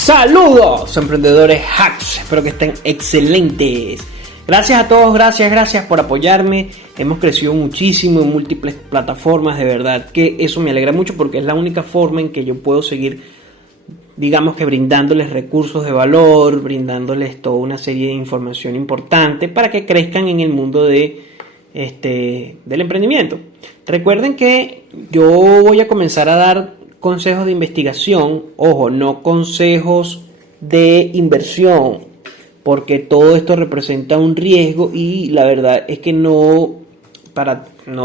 Saludos emprendedores hacks, espero que estén excelentes. Gracias a todos, gracias por apoyarme. Hemos crecido muchísimo en múltiples plataformas, de verdad que eso me alegra mucho porque es la única forma en que yo puedo seguir, digamos que brindándoles recursos de valor, brindándoles toda una serie de información importante para que crezcan en el mundo del emprendimiento. Recuerden que yo voy a comenzar a dar consejos de investigación, ojo, no consejos de inversión, porque todo esto representa un riesgo y la verdad es que no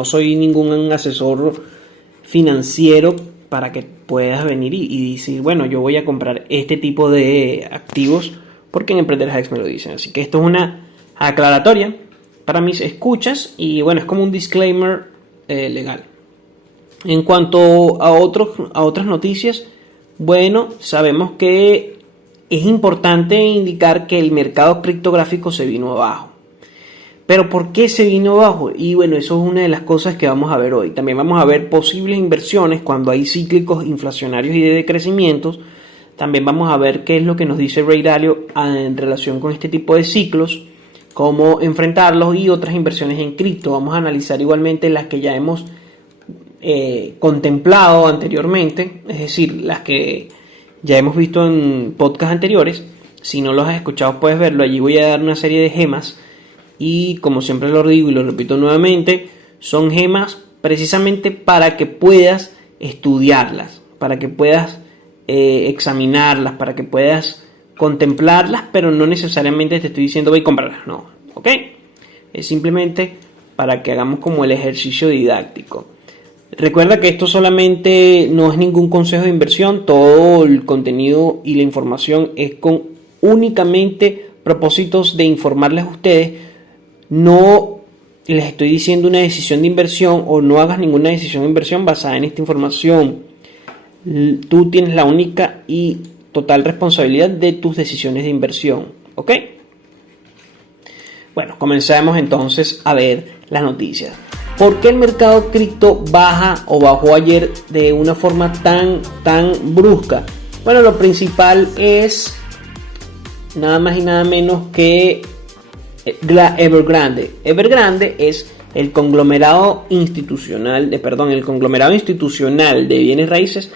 soy ningún asesor financiero para que puedas venir y decir, bueno, yo voy a comprar este tipo de activos porque en Emprendedores Hacks me lo dicen. Así que esto es una aclaratoria para mis escuchas y bueno, es como un disclaimer legal. En cuanto a otras noticias, bueno, sabemos que es importante indicar que el mercado criptográfico se vino abajo. Pero ¿por qué se vino abajo? Y bueno, eso es una de las cosas que vamos a ver hoy. También vamos a ver posibles inversiones cuando hay cíclicos inflacionarios y de decrecimientos. También vamos a ver qué es lo que nos dice Ray Dalio en relación con este tipo de ciclos, cómo enfrentarlos y otras inversiones en cripto. Vamos a analizar igualmente las que ya hemos contemplado anteriormente, es decir, las que ya hemos visto en podcasts anteriores. Si no los has escuchado puedes verlo, allí voy a dar una serie de gemas y como siempre lo digo y lo repito nuevamente, son gemas precisamente para que puedas estudiarlas, para que puedas examinarlas, para que puedas contemplarlas, pero no necesariamente te estoy diciendo voy a comprarlas, no, ok, es simplemente para que hagamos como el ejercicio didáctico. Recuerda que esto solamente no es ningún consejo de inversión, todo el contenido y la información es con únicamente propósitos de informarles a ustedes. No les estoy diciendo una decisión de inversión o no hagas ninguna decisión de inversión basada en esta información. Tú tienes la única y total responsabilidad de tus decisiones de inversión, ¿ok? Bueno, comenzamos entonces a ver las noticias. ¿Por qué el mercado cripto baja o bajó ayer de una forma tan brusca? Bueno, lo principal es nada más y nada menos que Evergrande. Evergrande es el conglomerado institucional de bienes raíces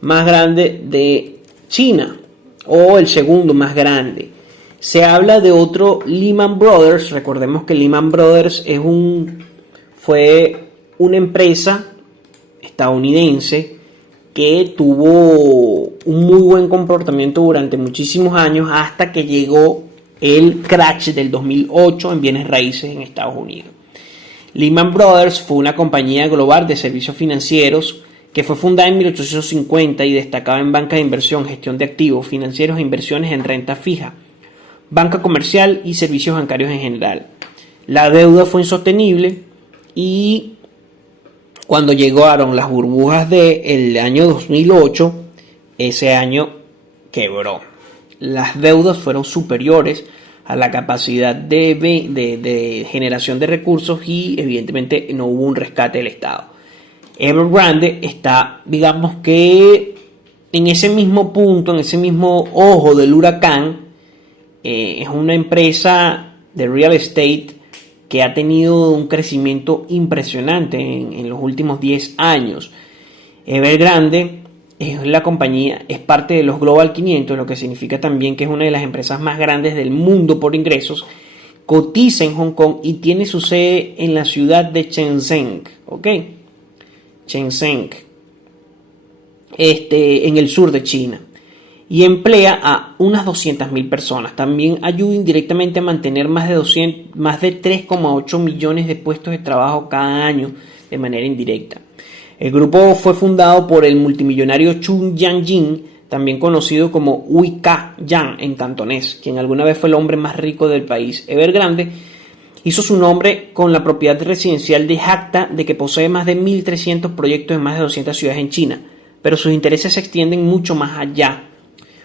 más grande de China, o el segundo más grande. Se habla de otro Lehman Brothers. Recordemos que Lehman Brothers fue una empresa estadounidense que tuvo un muy buen comportamiento durante muchísimos años hasta que llegó el crash del 2008 en bienes raíces en Estados Unidos. Lehman Brothers fue una compañía global de servicios financieros que fue fundada en 1850 y destacaba en banca de inversión, gestión de activos financieros e inversiones en renta fija, banca comercial y servicios bancarios en general. La deuda fue insostenible y cuando llegaron las burbujas del año 2008, ese año quebró. Las deudas fueron superiores a la capacidad de generación de recursos y evidentemente no hubo un rescate del Estado. Evergrande está, digamos que en ese mismo punto, en ese mismo ojo del huracán. Es una empresa de real estate que ha tenido un crecimiento impresionante en los últimos 10 años. Evergrande es la compañía, es parte de los Global 500, lo que significa también que es una de las empresas más grandes del mundo por ingresos. Cotiza en Hong Kong y tiene su sede en la ciudad de Shenzhen, ¿ok? Shenzhen, en el sur de China. Y emplea a unas 200.000 personas. También ayuda indirectamente a mantener más de 3,8 millones de puestos de trabajo cada año de manera indirecta. El grupo fue fundado por el multimillonario Chu Yanjing, también conocido como Hui Ka Yang en cantonés, quien alguna vez fue el hombre más rico del país. Evergrande hizo su nombre con la propiedad residencial de Jacta, de que posee más de 1.300 proyectos en más de 200 ciudades en China, pero sus intereses se extienden mucho más allá.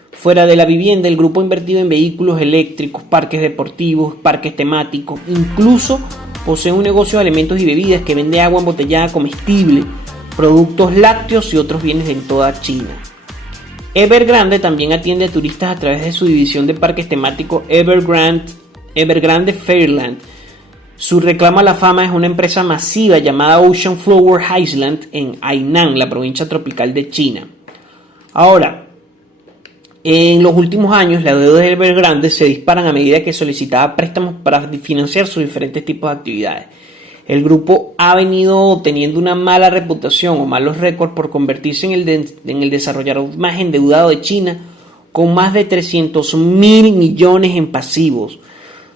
Fuera de la vivienda, el grupo ha invertido en vehículos eléctricos, parques deportivos, parques temáticos, incluso posee un negocio de alimentos y bebidas que vende agua embotellada comestible, productos lácteos y otros bienes en toda China. Evergrande también atiende a turistas a través de su división de parques temáticos Evergrande Fairland. Su reclamo a la fama es una empresa masiva llamada Ocean Flower Island en Hainan, la provincia tropical de China. Ahora, en los últimos años, las deudas de Evergrande se disparan a medida que solicitaba préstamos para financiar sus diferentes tipos de actividades. El grupo ha venido teniendo una mala reputación o malos récords por convertirse en el desarrollador más endeudado de China, con más de 300.000 millones en pasivos.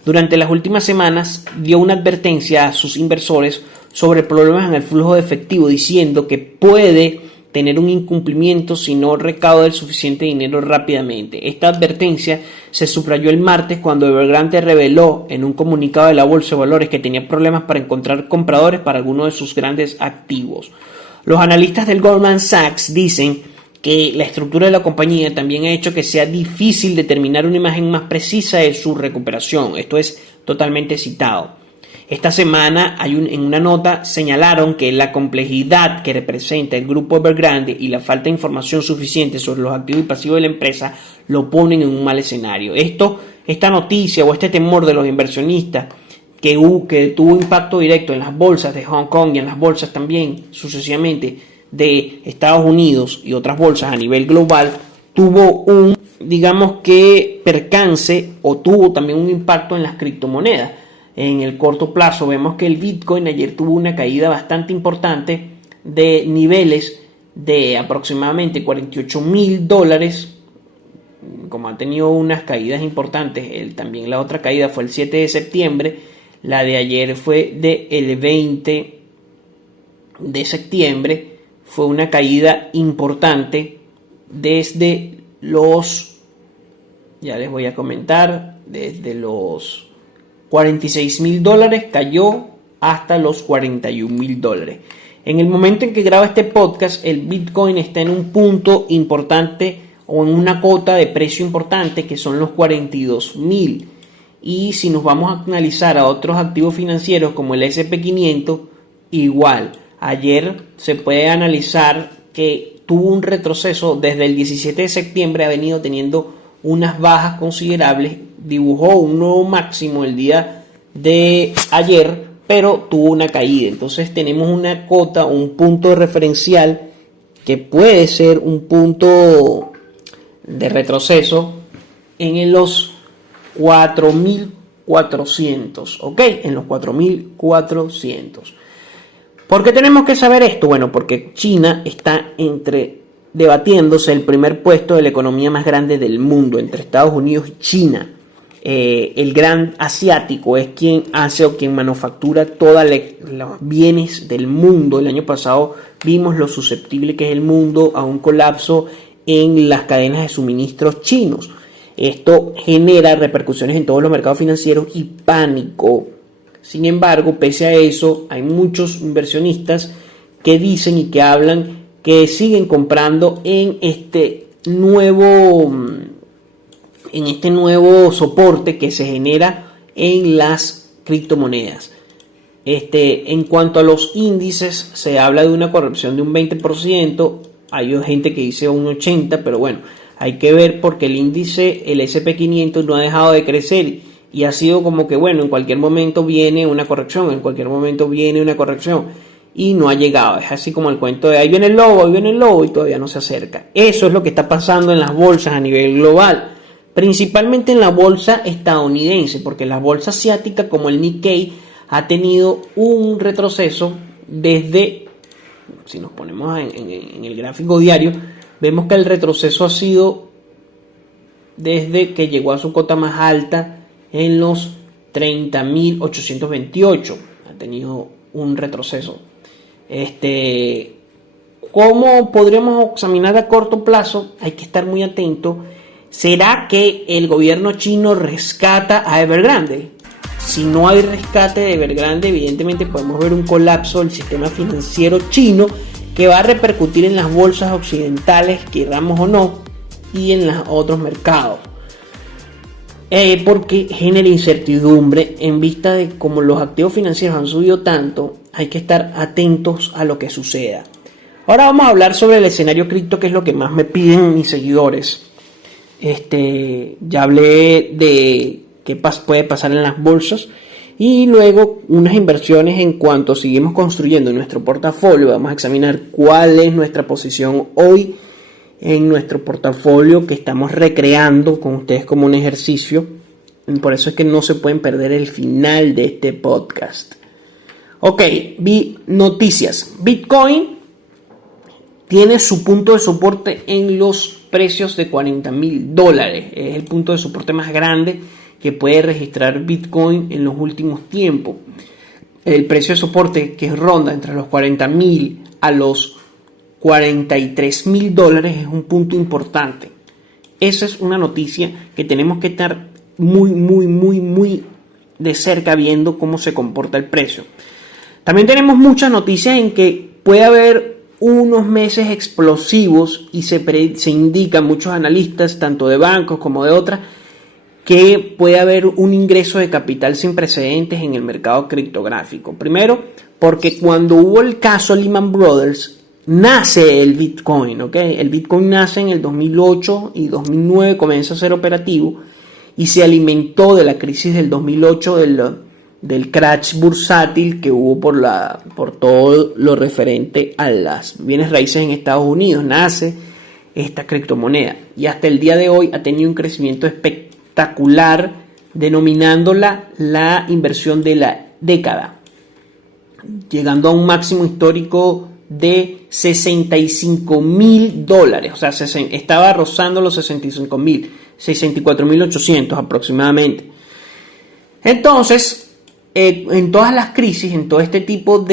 Durante las últimas semanas dio una advertencia a sus inversores sobre problemas en el flujo de efectivo, diciendo que puede tener un incumplimiento si no recauda el suficiente dinero rápidamente. Esta advertencia se subrayó el martes cuando Evergrande reveló en un comunicado de la Bolsa de Valores que tenía problemas para encontrar compradores para algunos de sus grandes activos. Los analistas del Goldman Sachs dicen que la estructura de la compañía también ha hecho que sea difícil determinar una imagen más precisa de su recuperación. Esto es totalmente citado. Esta semana en una nota señalaron que la complejidad que representa el grupo Evergrande y la falta de información suficiente sobre los activos y pasivos de la empresa lo ponen en un mal escenario. Esta noticia o este temor de los inversionistas que tuvo impacto directo en las bolsas de Hong Kong y en las bolsas también sucesivamente de Estados Unidos y otras bolsas a nivel global, tuvo un, digamos que, percance o tuvo también un impacto en las criptomonedas. En el corto plazo vemos que el Bitcoin ayer tuvo una caída bastante importante de niveles de aproximadamente $48,000, como ha tenido unas caídas importantes. También la otra caída fue el 7 de septiembre, la de ayer fue del 20 de septiembre, fue una caída importante desde los, ya les voy a comentar, desde los $46,000 cayó hasta los $41,000. En el momento en que grabo este podcast, el Bitcoin está en un punto importante o en una cota de precio importante que son los 42,000. Y si nos vamos a analizar a otros activos financieros como el S&P 500, igual. Ayer se puede analizar que tuvo un retroceso desde el 17 de septiembre, ha venido teniendo unas bajas considerables, dibujó un nuevo máximo el día de ayer, pero tuvo una caída. Entonces tenemos una cota, un punto referencial que puede ser un punto de retroceso en los 4.400, ¿ok? En los 4.400. ¿Por qué tenemos que saber esto? Bueno, porque China está debatiéndose el primer puesto de la economía más grande del mundo, entre Estados Unidos y China. El gran asiático es quien hace o quien manufactura todos los bienes del mundo. El año pasado vimos lo susceptible que es el mundo a un colapso en las cadenas de suministros chinos. Esto genera repercusiones en todos los mercados financieros y pánico. Sin embargo, pese a eso, hay muchos inversionistas que dicen y que hablan que siguen comprando en este nuevo soporte que se genera en las criptomonedas. En cuanto a los índices, se habla de una corrección de un 20%. Hay gente que dice un 80%, pero bueno, hay que ver porque el índice, el S&P 500, no ha dejado de crecer. Y ha sido como que, bueno, en cualquier momento viene una corrección, y no ha llegado. Es así como el cuento de ahí viene el lobo, y todavía no se acerca. Eso es lo que está pasando en las bolsas a nivel global, principalmente en la bolsa estadounidense, porque la bolsa asiática como el Nikkei ha tenido un retroceso desde, si nos ponemos en el gráfico diario, vemos que el retroceso ha sido desde que llegó a su cota más alta en los 30.828. Ha tenido un retroceso. ¿Cómo podríamos examinar a corto plazo? Hay que estar muy atento. ¿Será que el gobierno chino rescata a Evergrande? Si no hay rescate de Evergrande, evidentemente podemos ver un colapso del sistema financiero chino que va a repercutir en las bolsas occidentales, queramos o no, y en los otros mercados. Porque genera incertidumbre en vista de cómo los activos financieros han subido tanto. Hay que estar atentos a lo que suceda. Ahora vamos a hablar sobre el escenario cripto, que es lo que más me piden mis seguidores. Ya hablé de qué puede pasar en las bolsas y luego unas inversiones en cuanto seguimos construyendo nuestro portafolio. Vamos a examinar cuál es nuestra posición hoy en nuestro portafolio que estamos recreando con ustedes como un ejercicio. Por eso es que no se pueden perder el final de este podcast. Ok, noticias. Bitcoin tiene su punto de soporte en los precios de $40,000. Es el punto de soporte más grande que puede registrar Bitcoin en los últimos tiempos. El precio de soporte que ronda entre los 40,000 a los $43,000 es un punto importante. Esa es una noticia que tenemos que estar muy de cerca viendo cómo se comporta el precio. También tenemos muchas noticias en que puede haber unos meses explosivos y se indican muchos analistas, tanto de bancos como de otras, que puede haber un ingreso de capital sin precedentes en el mercado criptográfico. Primero, porque cuando hubo el caso Lehman Brothers, nace el Bitcoin, ¿ok? El Bitcoin nace en el 2008 y 2009 comienza a ser operativo y se alimentó de la crisis del 2008 del crash bursátil que hubo por todo lo referente a las bienes raíces en Estados Unidos. Nace esta criptomoneda y hasta el día de hoy ha tenido un crecimiento espectacular, denominándola la inversión de la década, llegando a un máximo histórico de $65,000. O sea, estaba rozando los 65,000, 64,800 aproximadamente. Entonces, en todas las crisis, en todo este tipo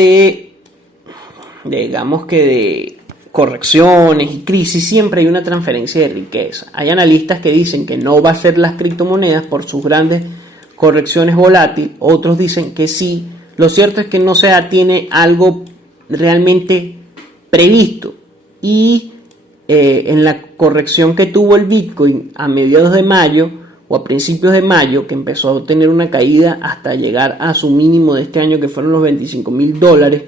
digamos que de correcciones y crisis, siempre hay una transferencia de riqueza. Hay analistas que dicen que no va a ser las criptomonedas por sus grandes correcciones volátiles, otros dicen que sí. Lo cierto es que no se tiene algo realmente previsto y en la corrección que tuvo el Bitcoin a mediados de mayo o a principios de mayo, que empezó a tener una caída hasta llegar a su mínimo de este año, que fueron los $25,000,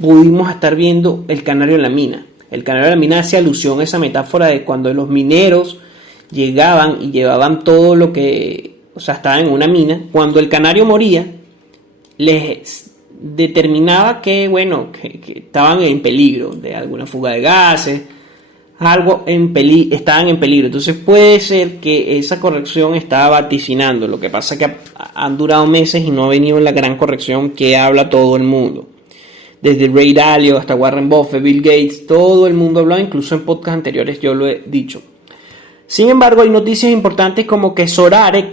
pudimos estar viendo el canario en la mina. El canario en la mina hace alusión a esa metáfora de cuando los mineros llegaban y llevaban todo lo que, o sea, estaba en una mina. Cuando el canario moría, les determinaba que, bueno, que estaban en peligro de alguna fuga de gases, estaban en peligro. Entonces puede ser que esa corrección estaba vaticinando. Lo que pasa es que han durado meses y no ha venido la gran corrección que habla todo el mundo. Desde Ray Dalio hasta Warren Buffett, Bill Gates, todo el mundo habló, incluso en podcasts anteriores yo lo he dicho. Sin embargo, hay noticias importantes como que Sorare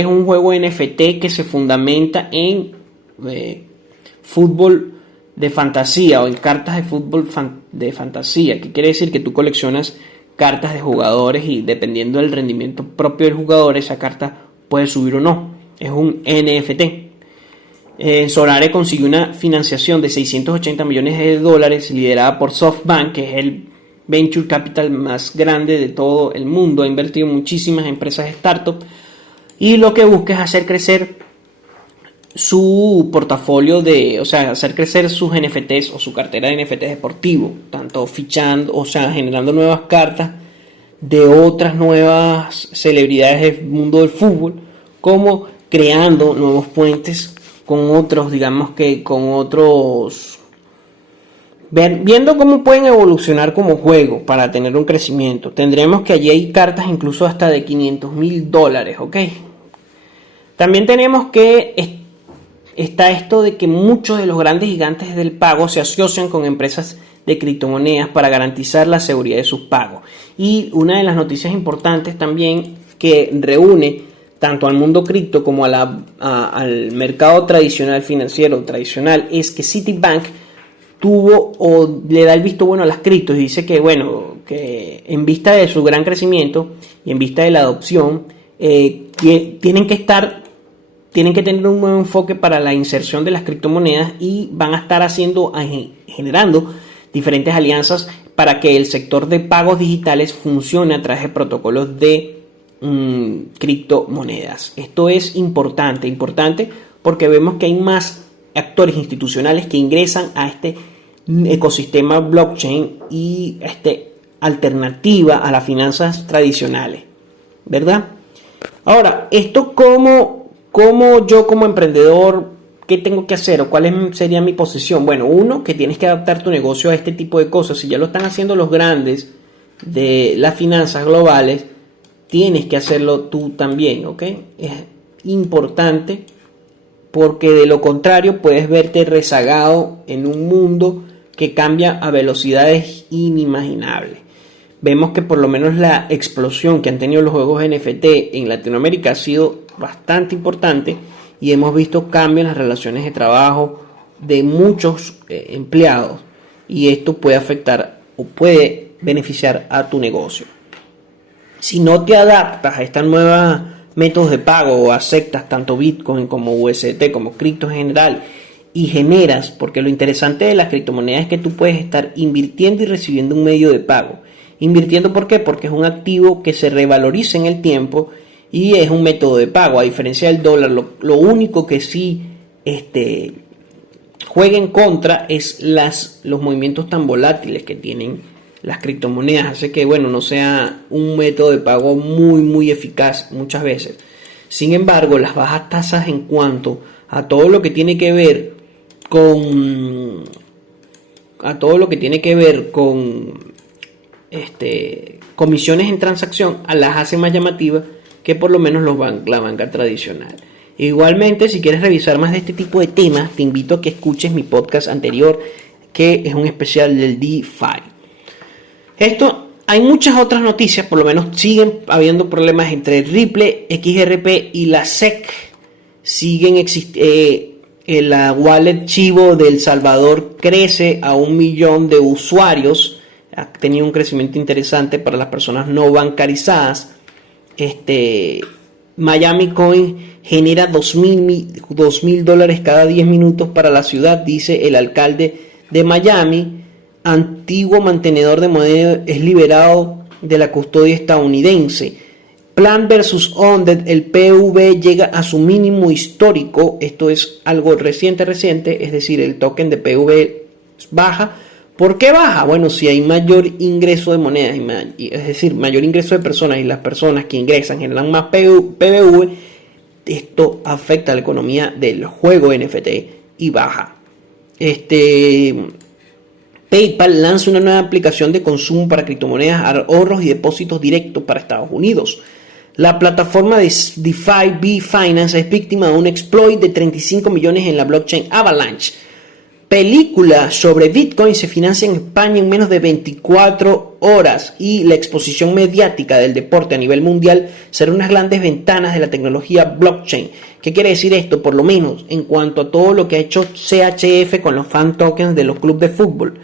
es un juego NFT que se fundamenta en fútbol de fantasía o en cartas de fútbol de fantasía, que quiere decir que tú coleccionas cartas de jugadores y dependiendo del rendimiento propio del jugador, esa carta puede subir o no. Es un NFT. Sorare consiguió una financiación de $680 millones liderada por SoftBank, que es el venture capital más grande de todo el mundo. Ha invertido en muchísimas empresas startup y lo que busca es hacer crecer su portafolio hacer crecer sus NFTs o su cartera de NFTs deportivo, tanto fichando, generando nuevas cartas de otras nuevas celebridades del mundo del fútbol, como creando nuevos puentes con otros, viendo cómo pueden evolucionar como juego para tener un crecimiento. Tendremos que allí hay cartas incluso hasta de $500,000, ¿ok? También tenemos que está esto de que muchos de los grandes gigantes del pago se asocian con empresas de criptomonedas para garantizar la seguridad de sus pagos. Y una de las noticias importantes también que reúne tanto al mundo cripto como al mercado tradicional financiero tradicional es que Citibank le da el visto bueno a las criptos y dice que en vista de su gran crecimiento y en vista de la adopción tienen que tener un nuevo enfoque para la inserción de las criptomonedas y van a estar generando diferentes alianzas para que el sector de pagos digitales funcione a través de protocolos de criptomonedas. Esto es importante porque vemos que hay más actores institucionales que ingresan a este ecosistema blockchain y alternativa a las finanzas tradicionales, ¿verdad? Ahora, esto como yo como emprendedor, ¿qué tengo que hacer o cuál sería mi posición? Bueno, uno, que tienes que adaptar tu negocio a este tipo de cosas. Si ya lo están haciendo los grandes de las finanzas globales, tienes que hacerlo tú también, ¿ok? Es importante porque de lo contrario puedes verte rezagado en un mundo que cambia a velocidades inimaginables. Vemos que por lo menos la explosión que han tenido los juegos NFT en Latinoamérica ha sido bastante importante y hemos visto cambios en las relaciones de trabajo de muchos empleados, y esto puede afectar o puede beneficiar a tu negocio. Si no te adaptas a estas nuevas métodos de pago o aceptas tanto Bitcoin como USDT como cripto en general y generas, porque lo interesante de las criptomonedas es que tú puedes estar invirtiendo y recibiendo un medio de pago. Invirtiendo, ¿por qué? Porque es un activo que se revaloriza en el tiempo y es un método de pago. A diferencia del dólar, lo único que sí juega en contra es los movimientos tan volátiles que tienen las criptomonedas. Hace que, bueno, no sea un método de pago muy eficaz muchas veces. Sin embargo, las bajas tasas en cuanto a todo lo que tiene que ver con comisiones en transacción, las hace más llamativas que por lo menos la banca tradicional. Igualmente, si quieres revisar más de este tipo de temas, te invito a que escuches mi podcast anterior, que es un especial del DeFi. Hay muchas otras noticias, por lo menos siguen habiendo problemas entre Ripple, XRP y la SEC. La wallet Chivo de El Salvador crece a 1 millón de usuarios. Ha tenido un crecimiento interesante para las personas no bancarizadas. Miami Coin genera $2,000 cada 10 minutos para la ciudad, dice el alcalde de Miami. Antiguo mantenedor de moneda es liberado de la custodia estadounidense. Plan versus Onded, el PV llega a su mínimo histórico. Esto es algo reciente, es decir, el token de PV baja. ¿Por qué baja? Bueno, si hay mayor ingreso de monedas, es decir, mayor ingreso de personas, y las personas que ingresan generan más PVV, esto afecta a la economía del juego NFT y baja. PayPal lanza una nueva aplicación de consumo para criptomonedas, ahorros y depósitos directos para Estados Unidos. La plataforma de DeFi Binance es víctima de un exploit de 35 millones en la blockchain Avalanche. Película sobre Bitcoin se financia en España en menos de 24 horas y la exposición mediática del deporte a nivel mundial será unas grandes ventanas de la tecnología blockchain. ¿Qué quiere decir esto? Por lo menos en cuanto a todo lo que ha hecho CHF con los fan tokens de los clubes de fútbol.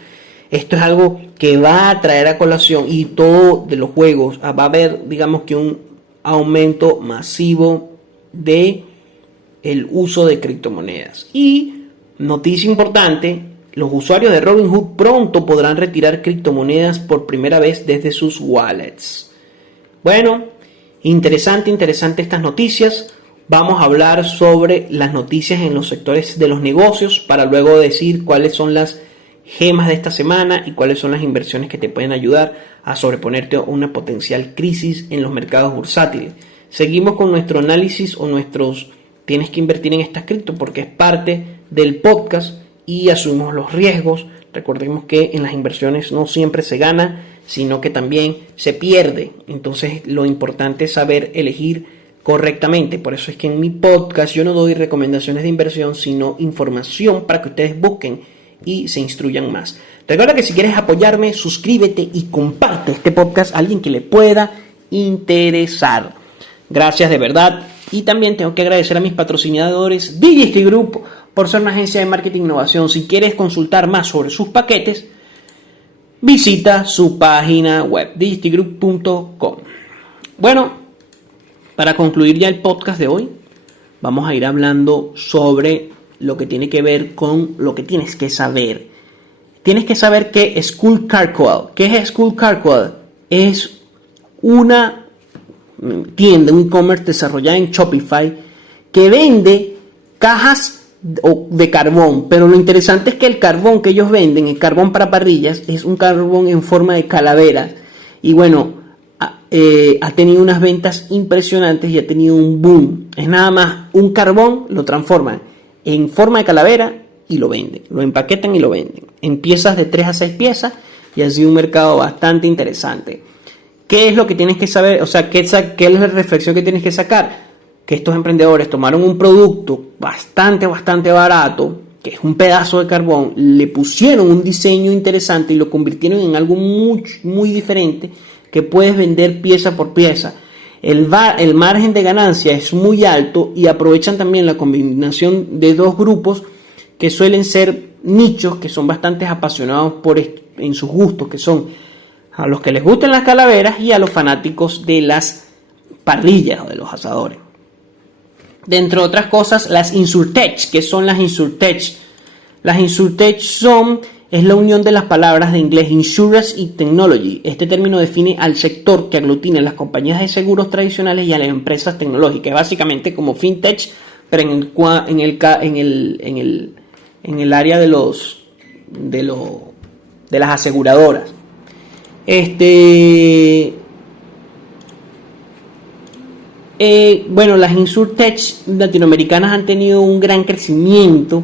Esto es algo que va a traer a colación, y todo de los juegos va a haber, digamos que un aumento masivo de el uso de criptomonedas. Y noticia importante, los usuarios de Robinhood pronto podrán retirar criptomonedas por primera vez desde sus wallets. Bueno, interesante estas noticias. Vamos a hablar sobre las noticias en los sectores de los negocios para luego decir cuáles son las gemas de esta semana y cuáles son las inversiones que te pueden ayudar a sobreponerte a una potencial crisis en los mercados bursátiles. Seguimos con nuestro análisis tienes que invertir en estas cripto porque es parte del podcast y asumimos los riesgos. Recordemos que en las inversiones no siempre se gana, sino que también se pierde. Entonces lo importante es saber elegir correctamente. Por eso es que en mi podcast yo no doy recomendaciones de inversión, sino información para que ustedes busquen y se instruyan más. Recuerda que si quieres apoyarme, suscríbete y comparte este podcast a alguien que le pueda interesar. Gracias de verdad. Y también tengo que agradecer a mis patrocinadores DJST Group por ser una agencia de marketing e innovación. Si quieres consultar más sobre sus paquetes, visita su página web djstgroup.com. Bueno, para concluir ya el podcast de hoy, vamos a ir hablando sobre lo que tiene que ver con lo que tienes que saber. Tienes que saber que Skull Carquois. ¿Qué es Skull Carquois? Es una tienda, un e-commerce desarrollada en Shopify que vende cajas o de carbón, pero lo interesante es que el carbón que ellos venden, el carbón para parrillas, es un carbón en forma de calavera y bueno, ha tenido unas ventas impresionantes y ha tenido un boom. Es nada más un carbón, lo transforman en forma de calavera y lo venden, lo empaquetan y lo venden en piezas de 3 a 6 piezas y ha sido un mercado bastante interesante. ¿Qué es lo que tienes que saber? O sea, ¿qué es la reflexión que tienes que sacar? Que estos emprendedores tomaron un producto bastante barato, que es un pedazo de carbón, le pusieron un diseño interesante y lo convirtieron en algo muy diferente que puedes vender pieza por pieza. El margen de ganancia es muy alto y aprovechan también la combinación de dos grupos que suelen ser nichos, que son bastante apasionados en sus gustos, que son a los que les gustan las calaveras y a los fanáticos de las parrillas o de los asadores. Dentro de otras cosas, las Insurtech. ¿Qué son las Insurtech? Las Insurtech es la unión de las palabras de inglés Insurance y Technology. Este término define al sector que aglutina las compañías de seguros tradicionales y a las empresas tecnológicas. Es básicamente como FinTech, pero en el área de las aseguradoras. Bueno, las Insurtech latinoamericanas han tenido un gran crecimiento.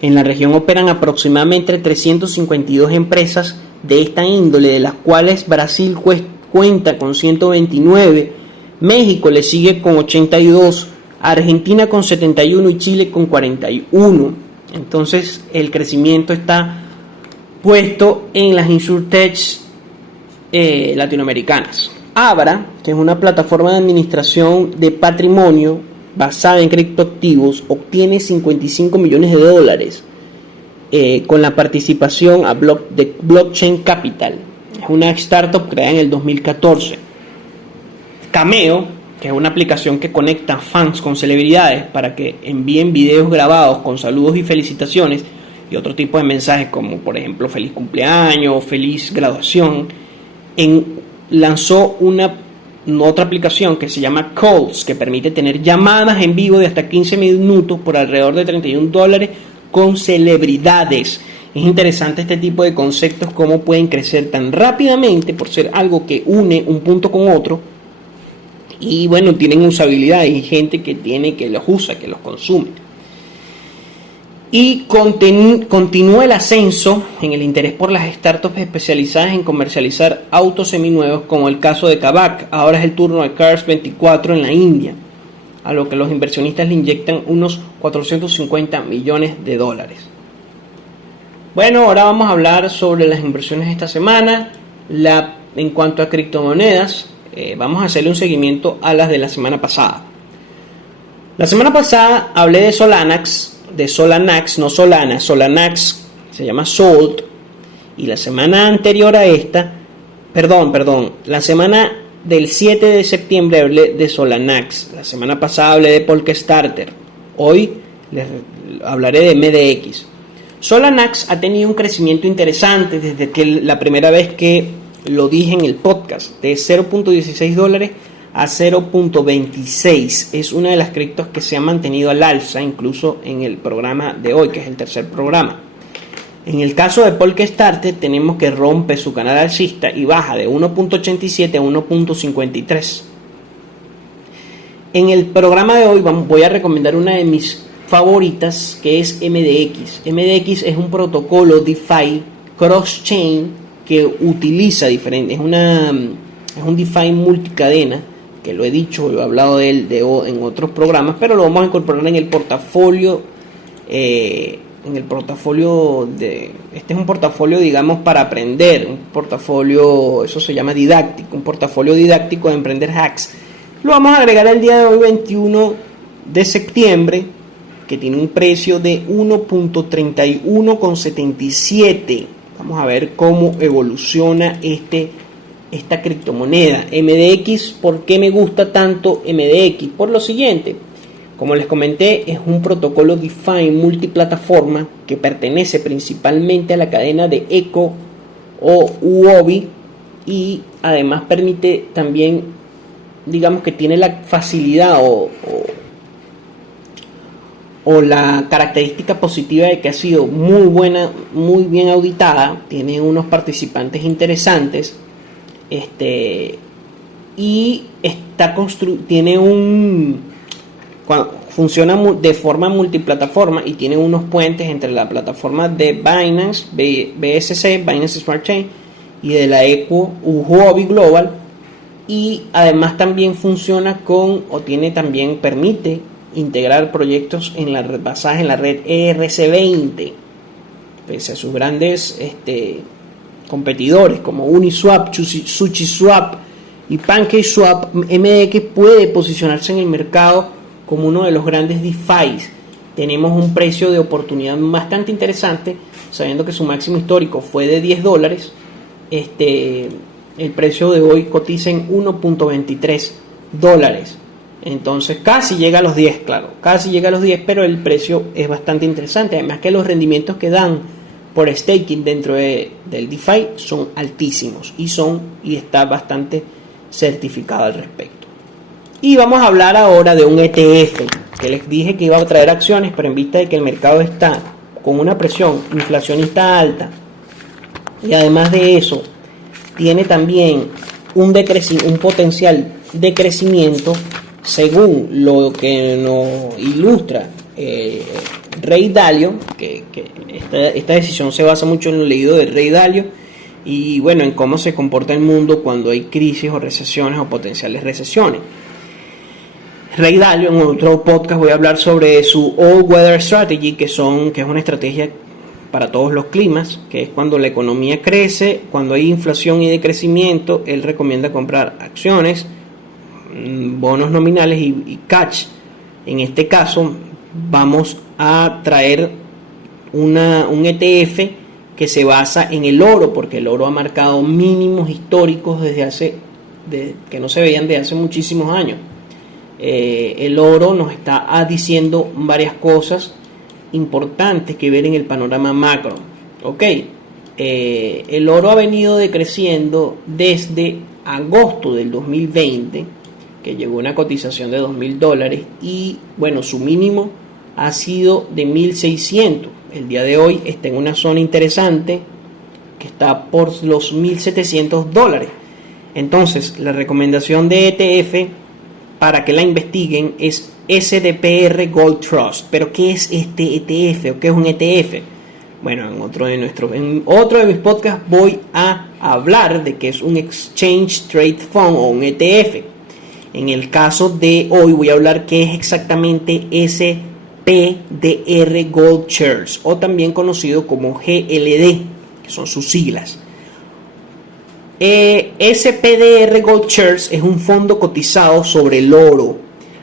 En la región operan aproximadamente 352 empresas de esta índole, de las cuales Brasil cuenta con 129, México le sigue con 82, Argentina con 71 y Chile con 41. Entonces el crecimiento está puesto en las Insurtech latinoamericanas. Abra, que es una plataforma de administración de patrimonio basada en criptoactivos, obtiene 55 millones de dólares con la participación de Blockchain Capital. Es una startup creada en el 2014. Cameo, que es una aplicación que conecta fans con celebridades para que envíen videos grabados con saludos y felicitaciones y otro tipo de mensajes como por ejemplo feliz cumpleaños o feliz graduación, lanzó otra aplicación que se llama Calls, que permite tener llamadas en vivo de hasta 15 minutos por alrededor de $31 con celebridades. Es interesante este tipo de conceptos, cómo pueden crecer tan rápidamente por ser algo que une un punto con otro. Y bueno, tienen usabilidad y gente que los usa, que los consume. Y continúa el ascenso en el interés por las startups especializadas en comercializar autos seminuevos, como el caso de Kavak. Ahora es el turno de Cars 24 en la India, a lo que los inversionistas le inyectan unos 450 millones de dólares. Bueno, ahora vamos a hablar sobre las inversiones de esta semana. En cuanto a criptomonedas, vamos a hacerle un seguimiento a las de la semana pasada. La semana pasada hablé de Solanax, no Solana, Solanax se llama Salt, y la semana anterior a esta, la semana del 7 de septiembre hablé de Solanax, la semana pasada hablé de Polkastarter, hoy les hablaré de MDX. Solanax ha tenido un crecimiento interesante desde que la primera vez que lo dije en el podcast, de $0.16 a 0.26. Es una de las criptos que se ha mantenido al alza, incluso en el programa de hoy, que es el tercer programa. En el caso de Polkastarter tenemos que rompe su canal alcista y baja de 1.87 a 1.53. En el programa de hoy voy a recomendar una de mis favoritas, que es MDX. MDX es un protocolo DeFi cross-chain que utiliza diferentes, es un DeFi multicadena, que lo he dicho, lo he hablado de él en otros programas, pero lo vamos a incorporar en el portafolio. Este es un portafolio, digamos, para aprender, un portafolio, eso se llama didáctico, un portafolio didáctico de emprender hacks. Lo vamos a agregar el día de hoy, 21 de septiembre, que tiene un precio de 1.31,77. Vamos a ver cómo evoluciona esta criptomoneda MDX. ¿Por qué me gusta tanto MDX? Por lo siguiente, como les comenté, es un protocolo DeFi multiplataforma que pertenece principalmente a la cadena de Eco o Huobi, y además permite también, digamos que tiene la facilidad o la característica positiva de que ha sido muy buena, muy bien auditada, tiene unos participantes interesantes, y tiene funciona de forma multiplataforma y tiene unos puentes entre la plataforma de Binance, BSC, Binance Smart Chain, y de la Equo Huobi Global, y además también funciona permite integrar proyectos basados en la red ERC20, pese a sus grandes competidores como Uniswap, SushiSwap y PancakeSwap. MDX puede posicionarse en el mercado como uno de los grandes DeFi. Tenemos un precio de oportunidad bastante interesante, sabiendo que su máximo histórico fue de $10. El precio de hoy cotiza en $1.23. Entonces casi llega a los 10, pero el precio es bastante interesante. Además que los rendimientos que dan por staking dentro del DeFi son altísimos y está bastante certificado al respecto. Y vamos a hablar ahora de un ETF, que les dije que iba a traer acciones, pero en vista de que el mercado está con una presión inflacionista alta, y además de eso tiene también un potencial de crecimiento, según lo que nos ilustra Ray Dalio, que esta decisión se basa mucho en lo leído de Ray Dalio y bueno, en cómo se comporta el mundo cuando hay crisis o recesiones o potenciales recesiones. Ray Dalio, en otro podcast voy a hablar sobre su All Weather Strategy, que es una estrategia para todos los climas, que es cuando la economía crece, cuando hay inflación y decrecimiento. Él recomienda comprar acciones, bonos nominales y cash. En este caso vamos a traer un ETF que se basa en el oro, porque el oro ha marcado mínimos históricos que no se veían desde hace muchísimos años. El oro nos está diciendo varias cosas importantes que ver en el panorama macro. El oro ha venido decreciendo desde agosto del 2020, que llegó a una cotización de $2,000, y bueno, su mínimo ha sido de 1,600. El día de hoy está en una zona interesante que está por los $1,700. Entonces, la recomendación de ETF para que la investiguen es SDPR Gold Trust. Pero ¿qué es este ETF o qué es un ETF? Bueno, en otro de mis podcasts voy a hablar de qué es un Exchange Trade Fund o un ETF. En el caso de hoy voy a hablar qué es exactamente SPDR Gold Shares, o también conocido como GLD, que son sus siglas. SPDR Gold Shares es un fondo cotizado sobre el oro,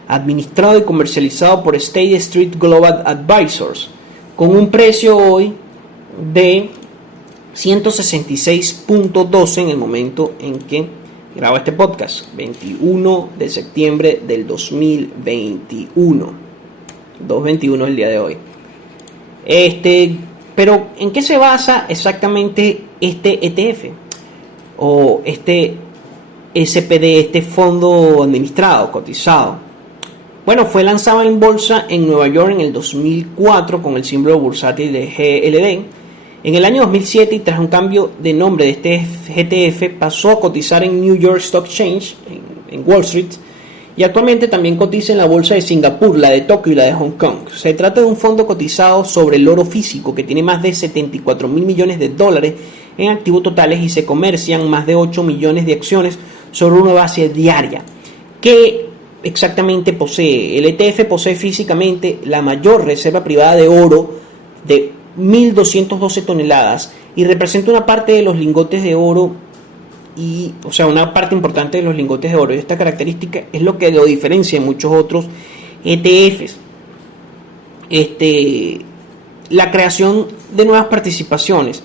administrado y comercializado por State Street Global Advisors, con un precio hoy de 166.12 en el momento en que grabo este podcast, 21 de septiembre del 2021. 2.21 el día de hoy. Pero ¿en qué se basa exactamente este ETF? O este SPD, este fondo administrado, cotizado. Bueno, fue lanzado en bolsa en Nueva York en el 2004 con el símbolo bursátil de GLD. En el año 2007, y tras un cambio de nombre de este ETF, pasó a cotizar en New York Stock Exchange, en Wall Street, y actualmente también cotiza en la bolsa de Singapur, la de Tokio y la de Hong Kong. Se trata de un fondo cotizado sobre el oro físico que tiene más de $74 mil millones en activos totales, y se comercian más de 8 millones de acciones sobre una base diaria. ¿Qué exactamente posee? El ETF posee físicamente la mayor reserva privada de oro de 1.212 toneladas y representa una parte de los lingotes de oro, una parte importante de los lingotes de oro. Y esta característica es lo que lo diferencia de muchos otros ETFs. La creación de nuevas participaciones,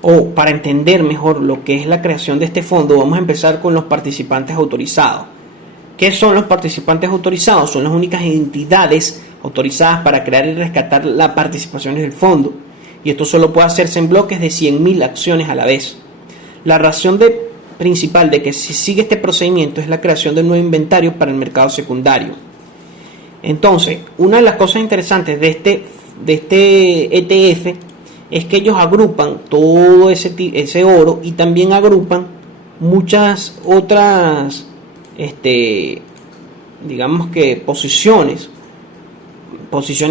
o para entender mejor lo que es la creación de este fondo, vamos a empezar con los participantes autorizados. ¿Qué son los participantes autorizados? Son las únicas entidades autorizadas para crear y rescatar las participaciones del fondo, y esto solo puede hacerse en bloques de 100.000 acciones a la vez. La razón principal de que se sigue este procedimiento es la creación de un nuevo inventario para el mercado secundario. Entonces, una de las cosas interesantes de este ETF es que ellos agrupan todo ese oro y también agrupan muchas otras, digamos que posiciones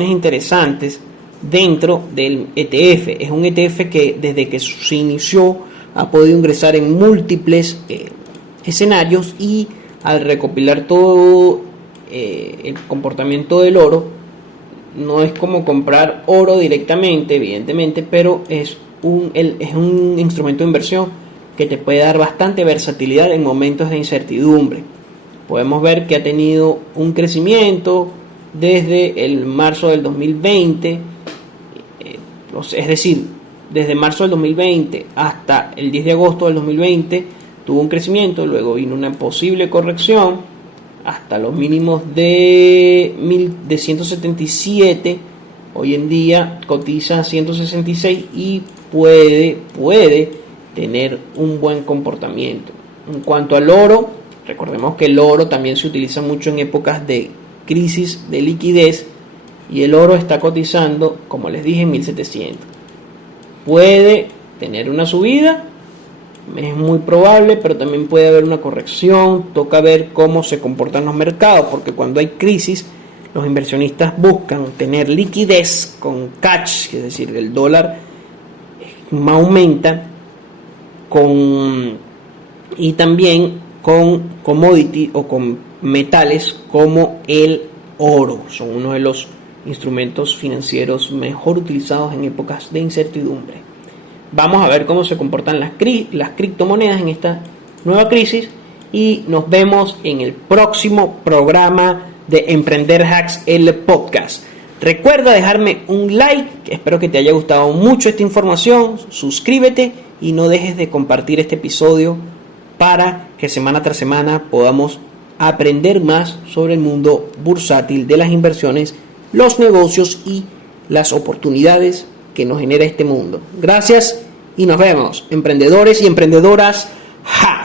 interesantes dentro del ETF. Es un ETF que desde que se inició ha podido ingresar en múltiples escenarios, y al recopilar todo el comportamiento del oro, no es como comprar oro directamente, evidentemente, pero es un instrumento de inversión que te puede dar bastante versatilidad en momentos de incertidumbre. Podemos ver que ha tenido un crecimiento desde el marzo del 2020, es decir, desde marzo del 2020 hasta el 10 de agosto del 2020 tuvo un crecimiento, luego vino una posible corrección hasta los mínimos de 177, hoy en día cotiza 166 y puede tener un buen comportamiento. En cuanto al oro, recordemos que el oro también se utiliza mucho en épocas de crisis de liquidez, y el oro está cotizando, como les dije, en 1700. Puede tener una subida, es muy probable, pero también puede haber una corrección. Toca ver cómo se comportan los mercados, porque cuando hay crisis los inversionistas buscan tener liquidez con cash, es decir, el dólar aumenta y también con commodity o con metales como el oro. Son uno de los instrumentos financieros mejor utilizados en épocas de incertidumbre. Vamos a ver cómo se comportan las criptomonedas en esta nueva crisis, y nos vemos en el próximo programa de Emprender Hacks, el podcast. Recuerda dejarme un like, espero que te haya gustado mucho esta información, suscríbete y no dejes de compartir este episodio para que semana tras semana podamos aprender más sobre el mundo bursátil de las inversiones, los negocios y las oportunidades que nos genera este mundo. Gracias y nos vemos, emprendedores y emprendedoras. ¡Ja!